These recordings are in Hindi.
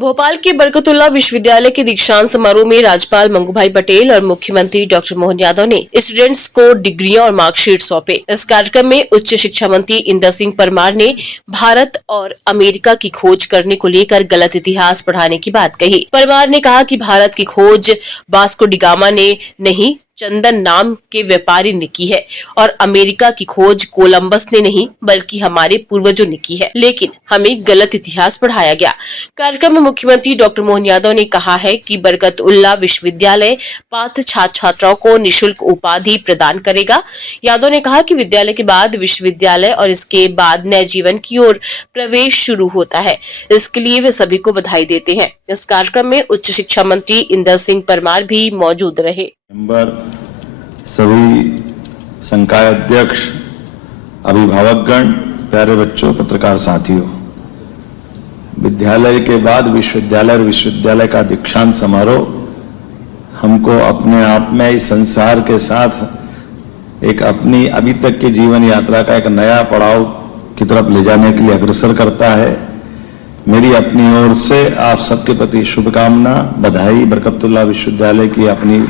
भोपाल के बरकतुल्लाह विश्वविद्यालय के दीक्षांत समारोह में राज्यपाल मंगूभाई पटेल और मुख्यमंत्री डॉक्टर मोहन यादव ने स्टूडेंट्स को डिग्रियां और मार्कशीट सौंपे। इस कार्यक्रम में उच्च शिक्षा मंत्री इंदर सिंह परमार ने भारत और अमेरिका की खोज करने को लेकर गलत इतिहास पढ़ाने की बात कही। परमार ने कहा कि भारत की खोज वास्को डी गामा ने नहीं, चंदन नाम के व्यापारी ने की है और अमेरिका की खोज कोलंबस ने नहीं बल्कि हमारे पूर्वजों ने की है, लेकिन हमें गलत इतिहास पढ़ाया गया। कार्यक्रम में मुख्यमंत्री डॉक्टर मोहन यादव ने कहा है कि बरकतुल्लाह विश्वविद्यालय पात्र छात्र छात्राओं को निःशुल्क उपाधि प्रदान करेगा। यादव ने कहा कि विद्यालय के बाद विश्वविद्यालय और इसके बाद नए जीवन की ओर प्रवेश शुरू होता है, इसके लिए वे सभी को बधाई देते हैं। इस कार्यक्रम में उच्च शिक्षा मंत्री इंदर सिंह परमार भी मौजूद रहे। सभी संकाय अध्यक्ष, अभिभावकगण, प्यारे बच्चों, पत्रकार साथियों, विद्यालय के बाद विश्वविद्यालय और विश्वविद्यालय का दीक्षांत समारोह हमको अपने आप में इस संसार के साथ एक अपनी अभी तक की जीवन यात्रा का एक नया पड़ाव की तरफ ले जाने के लिए अग्रसर करता है। मेरी अपनी ओर से आप सबके प्रति शुभकामना, बधाई। बरकतुल्लाह विश्वविद्यालय की अपनी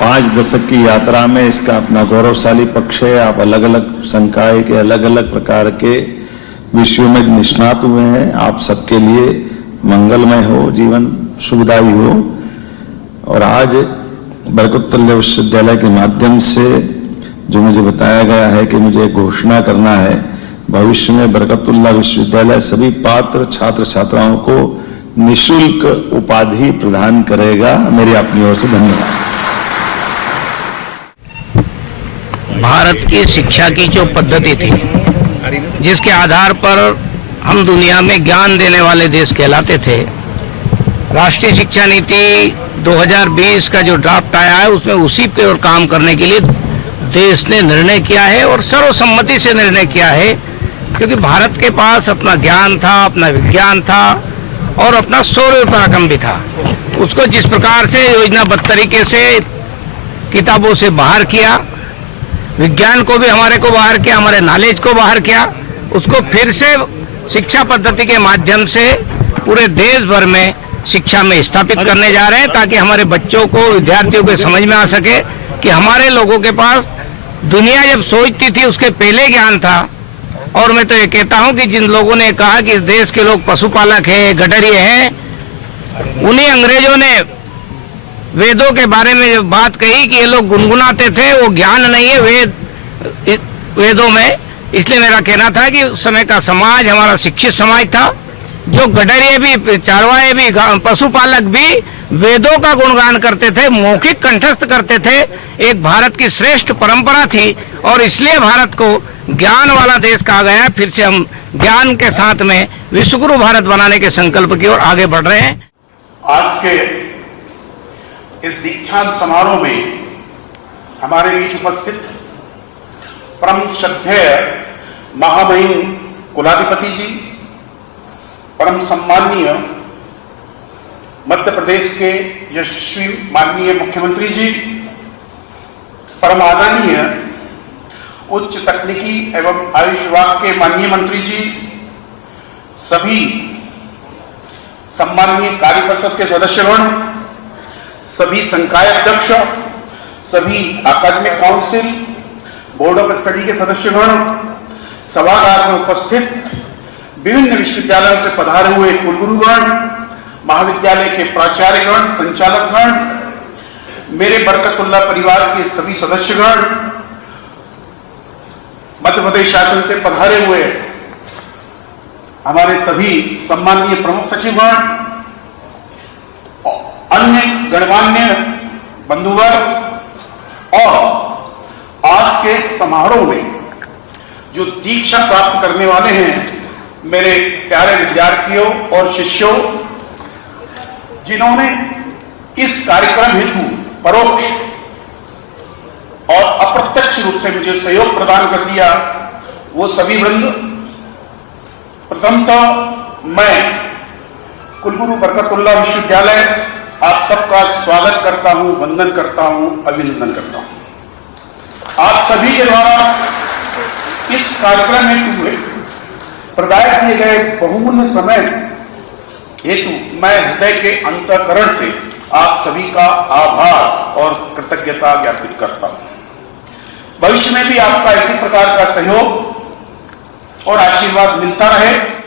5 दशक की यात्रा में इसका अपना गौरवशाली पक्ष है। आप अलग अलग संकाय के अलग अलग प्रकार के विषयों में निष्णात हुए हैं। आप सबके लिए मंगलमय हो, जीवन सुखदायी हो। और आज बरकतुल्लाह विश्वविद्यालय के माध्यम से जो मुझे बताया गया है कि मुझे घोषणा करना है, भविष्य में बरकतुल्लाह विश्वविद्यालय सभी पात्र छात्र छात्राओं को निःशुल्क उपाधि प्रदान करेगा। मेरी अपनी ओर से धन्यवाद। भारत की शिक्षा की जो पद्धति थी, जिसके आधार पर हम दुनिया में ज्ञान देने वाले देश कहलाते थे, राष्ट्रीय शिक्षा नीति 2020 का जो ड्राफ्ट आया है उसमें उसी पे और काम करने के लिए देश ने निर्णय किया है और सर्वसम्मति से निर्णय किया है, क्योंकि भारत के पास अपना ज्ञान था, अपना विज्ञान था और अपना शौर्य पराक्रम भी था। उसको जिस प्रकार से योजनाबद्ध तरीके से किताबों से बाहर किया, विज्ञान को भी हमारे को बाहर किया, हमारे नॉलेज को बाहर किया, उसको फिर से शिक्षा पद्धति के माध्यम से पूरे देश भर में शिक्षा में स्थापित करने जा रहे हैं, ताकि हमारे बच्चों को, विद्यार्थियों को समझ में आ सके कि हमारे लोगों के पास दुनिया जब सोचती थी उसके पहले ज्ञान था। और मैं तो ये कहता हूं कि जिन लोगों ने कहा कि इस देश के लोग पशुपालक हैं, गडरिये हैं, उन्हीं अंग्रेजों ने वेदों के बारे में जो बात कही कि ये लोग गुनगुनाते थे, वो ज्ञान नहीं है वेदों में। इसलिए मेरा कहना था कि उस समय का समाज हमारा शिक्षित समाज था, जो गडरिये भी, चारवाए भी, पशुपालक भी वेदों का गुणगान करते थे, मौखिक कंठस्थ करते थे। एक भारत की श्रेष्ठ परंपरा थी और इसलिए भारत को ज्ञान वाला देश कहा गया। फिर से हम ज्ञान के साथ में विश्वगुरु भारत बनाने के संकल्प की ओर आगे बढ़ रहे हैं। आज के इस दीक्षांत समारोह में हमारे बीच उपस्थित परम श्रद्धेय महामहिम कुलाधिपति जी, परम सम्माननीय मध्य प्रदेश के यशस्वी माननीय मुख्यमंत्री जी, परम आदरणीय उच्च तकनीकी एवं आयुष विभाग के माननीय मंत्री जी, सभी सम्माननीय कार्य परिषद के सदस्यगण, सभी संकाय अध्यक्ष, सभी अकादमिक काउंसिल, बोर्ड ऑफ स्टडी के सदस्यगण, सभागार में उपस्थित विभिन्न विश्वविद्यालयों से पधारे हुए कुलगुरुगण, महाविद्यालय के प्राचार्यगण, संचालकगण, मेरे बरकतुल्लाह परिवार के सभी सदस्यगण, मध्य प्रदेश शासन से पधारे हुए हमारे सभी सम्माननीय प्रमुख सचिवगण, अन्य गणमान्य बंधुवर्ग और आज के समारोह में जो दीक्षा प्राप्त करने वाले हैं, मेरे प्यारे विद्यार्थियों और शिष्यों, जिन्होंने इस कार्यक्रम हेतु परोक्ष और अप्रत्यक्ष रूप से मुझे सहयोग प्रदान कर दिया, वो सभी वृंद, प्रथमतः मैं कुलगुरु बरकतुल्लाह विश्वविद्यालय आप सबका स्वागत करता हूं, वंदन करता हूं, अभिनंदन करता हूं। आप सभी के द्वारा इस कार्यक्रम हेतु प्रदान किए गए बहुमूल्य समय हेतु मैं हृदय के अंतःकरण से आप सभी का आभार और कृतज्ञता ज्ञापित करता हूं। भविष्य में भी आपका इसी प्रकार का सहयोग और आशीर्वाद मिलता रहे।